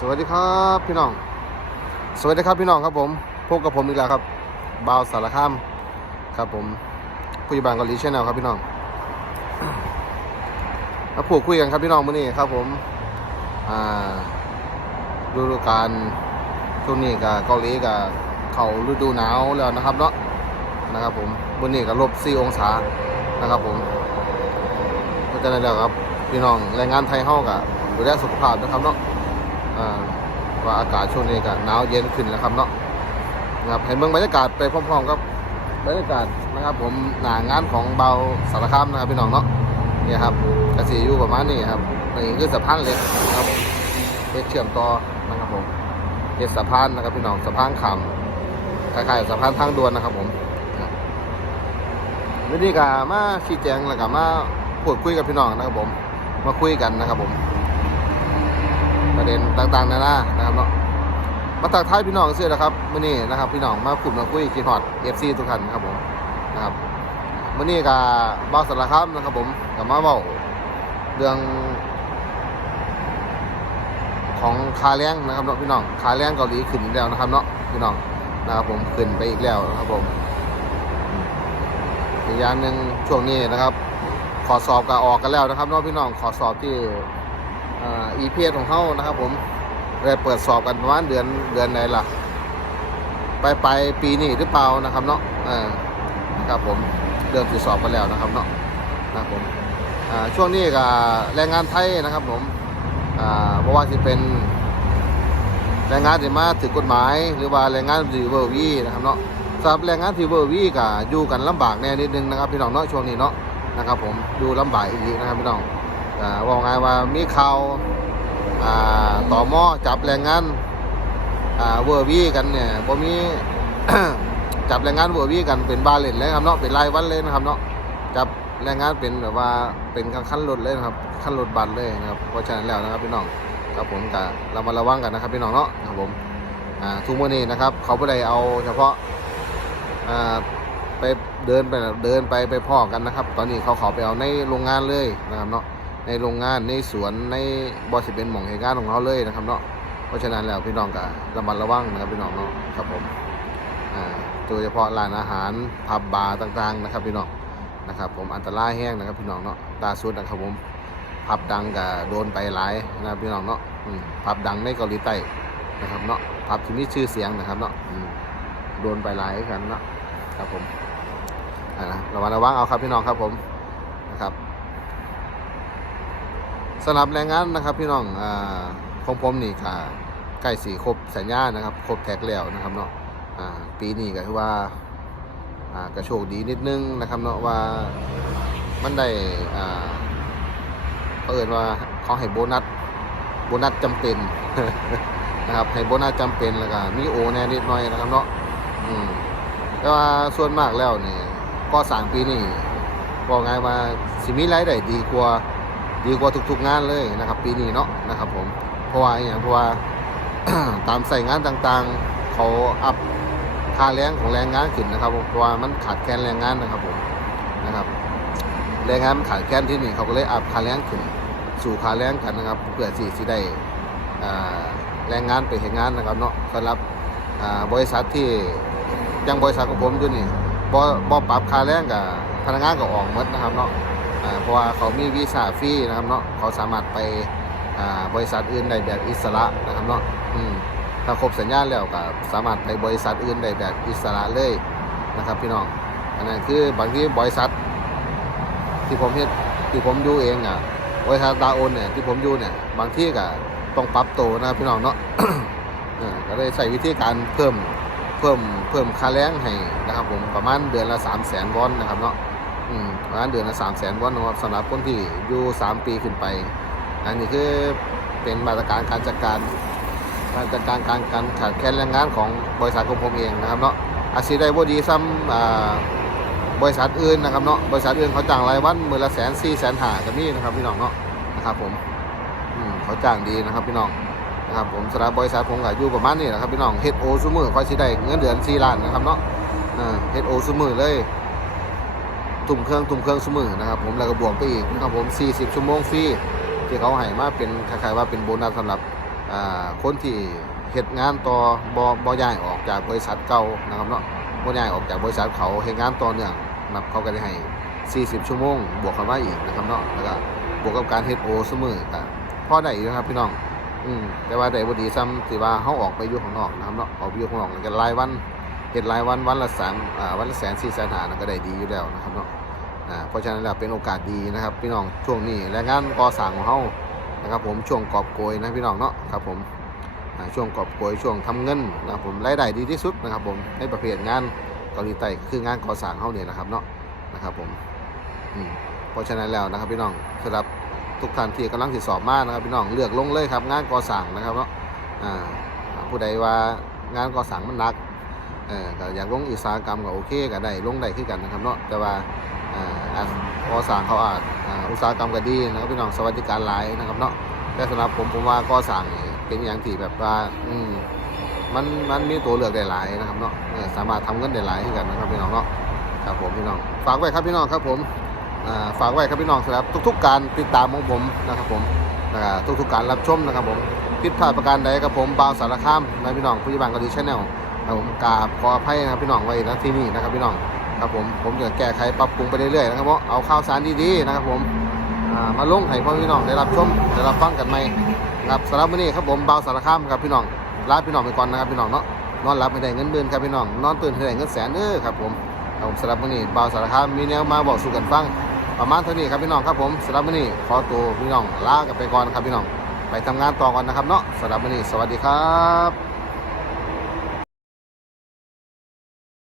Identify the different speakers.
Speaker 1: สวัสดีครับพี่น้อง สวัสดีครับพี่น้องครับผมพบกับผมอีกแล้วครับบาวสารคามครับผมผู้ใหญ่บ้านเกาหลีชแนลครับพี่น้องมาพูดคุยกันครับพี่น้องมื้อนี้ครับผมอ่าฤดูกาลช่วงนี้กับเกาหลีกับเขาฤดูหนาวแล้วนะครับเนาะนะครับผมมื้อนี้ก็ลบ4องศานะครับผมเพราะฉะนั้แล้วครับพี่น้องแรงงานไทยเฮากับดูแลสุขภาพนะครับเนาะ ว่าอากาศช่วงนี้ก็หนาวเย็นขึ้นแล้วครับเนาะนะครับเห็นเมืองบรรยากาศไปพร้อมๆกับบรรยากาศนะครับ ผมหนางานของเบาสารคามนะครับพี่น้องเนาะเนี่ยครับกระสีอยู่ประมาณนี้ครับนี่คือสะพานเล็กนะครับเฮ็ดเชื่อมต่อนะครับผมเฮ็ดสะพานนะครับพี่น้องสะพานขามคล้ายๆสะพานทางด่วนนะครับผมครับวันนี้ก็มาชี้แจงแล้วก็มาพูดคุยกับพี่น้องนะครับผม มาคุยกันนะครับผม ประเด็นต่างๆนานานะครับเนาะมาตักท้ายพี่น้องเสื้อนะครับมื้อนี้นะครับ พี่น้องมาพูดมาคุยคิดฮอด FC ทุกท่านครับผมนะครับมื้อนี้ก็บ่าสารคามนะครับ ผมก็มาเว้าเรื่อง ของคาแรงนะครับเนาะพี่น้องคาแรงเกาหลีขึ้นอีกแล้วนะครับเนาะพี่น้องนะครับผมขึ้นไปอีกแล้วนะครับผมอีกอย่างหนึ่งช่วงนี้นะครับ ขอสอบก็ออกกันแล้วนะครับเนาะพี่น้องขอสอบที่ อ่าอีพีของเขานะครับผมได้เปิดสอบกันประมาณเดือนเดือนไหนล่ะ ไปไปปีนี้หรือเปล่านะครับเนาะนะครับผมเริ่มที่สอบกันแล้วนะครับเนาะนะครับผมช่วงนี้กับแรงงานไทยนะครับผมเพราะว่าจะเป็นแรงงานที่มาถือกฎหมาย หรือว่าแรงงานที่เวอร์วีนะครับเนาะสำหรับแรงงานที่เวอร์วีกับอยู่กันลำบากแน่นิดนึงนะครับพี่น้องเนาะช่วงนี้เนาะนะครับผมอยู่ลำบากอีกนะครับพี่น้อง อ่าว่าไงว่ามีข่าวอ่าต่อหม้อจับแรงงานอ่าเวอร์วีกันเนี่ยบ่มี จับแรงงานเวอร์วีกันเป็นบาเลนเลยครับเนาะเป็นรายวันเลยนะครับเนาะจับแรงงานเป็นแบบว่าเป็นขั้นรถเลยนะครับขั้นรถบัตรเลยนะครับเพราะฉะนั้นแล้วนะครับพี่น้องครับผมกะเรามาระวังกันนะครับพี่น้องเนาะครับผมอ่าทุกมื้อนี้นะครับ เขาไม่ได้เอาเฉพาะอ่าไปเดินไปเดินไปไปพ่อกันนะครับ ตอนนี้เขาขาไปเอาในโรงงานเลยนะครับเนาะ ในโรงงานในสวนในบอสิเป็นหม่องเหตุการณ์ของเขาเลยนะครับเนาะเพราะฉะนั้นแล้วพี่น้องก็ระมัดระวังนะครับพี่น้องเนาะครับผมอ่าโดยเฉพาะร้านอาหารผับบาร์ต่างๆนะครับพี่น้องนะครับ ผมอันตรายแห้งนะครับพี่น้องเนาะตาสุดนะครับผมผับดังก็โดนไปหลายนะครับพี่น้องเนาะผับดังในเกาหลีใต้นะครับเนาะผับที่มีชื่อเสียงนะครับเนาะโดนไปหลายกันเนาะครับผมอ่านะระมัดระวังเอาครับพี่น้องครับผมนะครับ สำหรับแรงงานนะครับพี่น้องอของผมนี่ค่ะใกล้สีครบสัญญานะครับครบแท็กแล้วนะครับเนาะปีนี้ก็คือว่ากระโชคดีนิดนึงนะครับเนาะว่ามันได้อ่าเอิญว่าเขาให้โบนัสโบนัสจำเป็นนะครับให้โบนัสจำเป็นแล้วก็มีโอแน่นิดหน่อยนะครับเนาะแต่ว่าส่วนมากแล้วเนี่ยก็สางปีนี้บอกไงว่าสิมีรายได้ดีกว่า ดีกว่าทุกๆงานเลยนะครับ ปีนี้เนาะนะครับผมเพราะว่าอย่างเพราะว่าตามใส่งานต่างๆ เขาอัพค่าแรงของแรงงานขึ้นนะครับผมเพราะว่ามันขาดแคลนแรงงานนะครับผมนะครับแรงงานมันขาดแคลนที่นี่เขาก็เลยอัพค่าแรงขึ้น สู่ค่าแรงกันนะครับเพื่อที่สิได้แรงงานไปเห็นงานนะครับเนาะสำหรับบริษัทที่ยังบริษัทของผมอยู่นี่บ่บ่ปรับค่าแรงกับพนักงานก็ออกหมดนะครับเนาะ เพราะว่าเขามีวีซ่าฟรีนะครับเนาะเขาสามารถไปบริษัทอื่นได้แบบอิสระนะครับเนาะถ้าครบสัญญาแล้วก็สามารถไปบริษัทอื่นได้แบบอิสระเลยนะครับพี่น้องอันนั้นคือบางทีบริษัท ที่ผมเฮ็ดที่ผมอยู่เองอะบริษัทดาโอนเนี่ยที่ผมอยู่เนี่ยบางที่ก็ต้องปรับตัวนะพี่น้องเนาะก็เลยใช้วิธีการเพิ่มเพิ่มเพิ่มค่าแรงให้นะครับผมประมาณเดือนละ3 0 0แสนวอนนะครับเนาะ อืมประมาณเดือนละสามแสนวอนนะครับสำหรับคนที่อยู่สามปีขึ้นไป อันนี้คือเป็นมาตรการการจัดการการจัดการการการขาดแคลนแรงงานของบริษัทของผมเองนะครับเนาะอาชีพได้บ่ดีซ้ำบริษัทอื่นนะครับเนาะบริษัทอื่นเขาจ้างรายวันมือละแสนสี่แสนห้าก็มีนะครับพี่น้องเนาะนะครับผมอืมเขาจ้างดีนะครับพี่น้องนะครับผมสำหรับบริษัทผมก็อยู่ประมาณนี้แหละครับพี่น้องเฮดโอซูมือคอยสิได้เงินเดือนสี่ล้านนะครับเนาะเฮดโอซูมือเลย ตุ่มเครื่องตุ่มเครื่องสมือนะครับผมแล้วก็บวกไปอีกนะครับผม 40 ชั่วโมงฟรีที่เขาให้มาเป็นคล้ายๆว่าเป็นโบนัสสำหรับคนที่เฮ็ดงานต่อบ่บ่ย้ายออกจากบริษัทเก่านะครับเนาะบ่ย้ายออกจากบริษัทเขาเฮ็ดงานต่อเนื่องนับเขาก็ได้ให้ 40 ชั่วโมง บวกเข้ามาอีกนะครับเนาะแล้วก็บวกกับการเฮดโอเสมอก็พอได้อยู่นะครับพี่น้องอืมแต่ว่าได้บดีซ้ำที่ว่าเฮาออกไปยู่ข้างนอกนะครับเนาะออกไปยู่ข้างนอกแล้วก็รายวัน เฮ็ดรายวันวันละสามวันละแสนสี่แสนหานก็ได้ดีอยู่แล้วนะครับเนาะเพราะฉะนั้นแล้วเป็นโอกาสดีนะครับ พี่น้องช่วงนี้แรงงานก่อสร้างของเฮานะครับผมช่วงกอบโกยนะพี่น้องเนาะครับผมช่วงกอบโกยช่วงทำเงินนะครับผมรายได้ดีที่สุดนะครับผมในประเภทงานเกาหลีใต้คืองานก่อสร้างเฮาเนี่ยนะครับเนาะนะครับผมเพราะฉะนั้นแล้วนะครับพี่น้องสำหรับทุกท่านที่กำลังสิสอบมานะครับพี่น้องเลือกลงเลยครับงานก่อสร้างนะครับเนาะผู้ใดว่างานก่อสร้างมันหนัก ออก็อยากลงอุตสาหกรรมก็โอเคก็ได้ลงได้คือกันนะครับเนาะแต่ว่าอ่าอาจก่อสางเขาอาจอุตสาหกรรมก็ดีนะครับพี่น้องสวัสดิการหลายนะครับเนาะแต่สำหรับผมผมว่าก่อสร้างเป็นอย่างที่แบบว่าอืมมันมันมีตัวเลือกได้หลายนะครับเนาะสามารถทำเงินได้หลายคือกันนะครับพี่น้องเนาะครับผมพี่น้องฝากไว้ครับพี่น้องครับผมฝากไว้ครับพี่น้องสำหรับทุก ๆ การติดตามของผมนะครับผมทุกๆการรับชมนะครับผมผิดพลาดประการใดกับผมบาวสารคามและพี่น้องผู้ยิบังกอดีชแนล ครับผมกราบขออภัยนะครับพี่น้องไว้ณที่นี่นะครับพี่น้องครับผมผมจะแก้ไขปรับปรุงไปเรื่อยๆนะครับเพราะเอาข่าวสารดีๆนะครับผมมาลงให้พ่อพี่น้องได้รับชมได้รับฟังกันใหม่ครับสำหรับวันนี้ครับผมเบาสารคามครับพี่น้องลาพี่น้องไปก่อนนะครับพี่น้องเนาะนอนหลับไม่ได้เงินเดือนครับพี่น้องนอนตื่นไม่ได้เงินแสนเด้อครับผมครับผมสำหรับวันนี้บาสารคามมีแนวมาบอกสู่กันฟังประมาณเท่านี้ครับพี่น้องครับผมสำหรับวันนี้ขอตัวพี่น้องลากันไปก่อนครับพี่น้องไปทำงานต่อก่อนนะครับเนาะสำหรับวันนี้สวัสดีครับ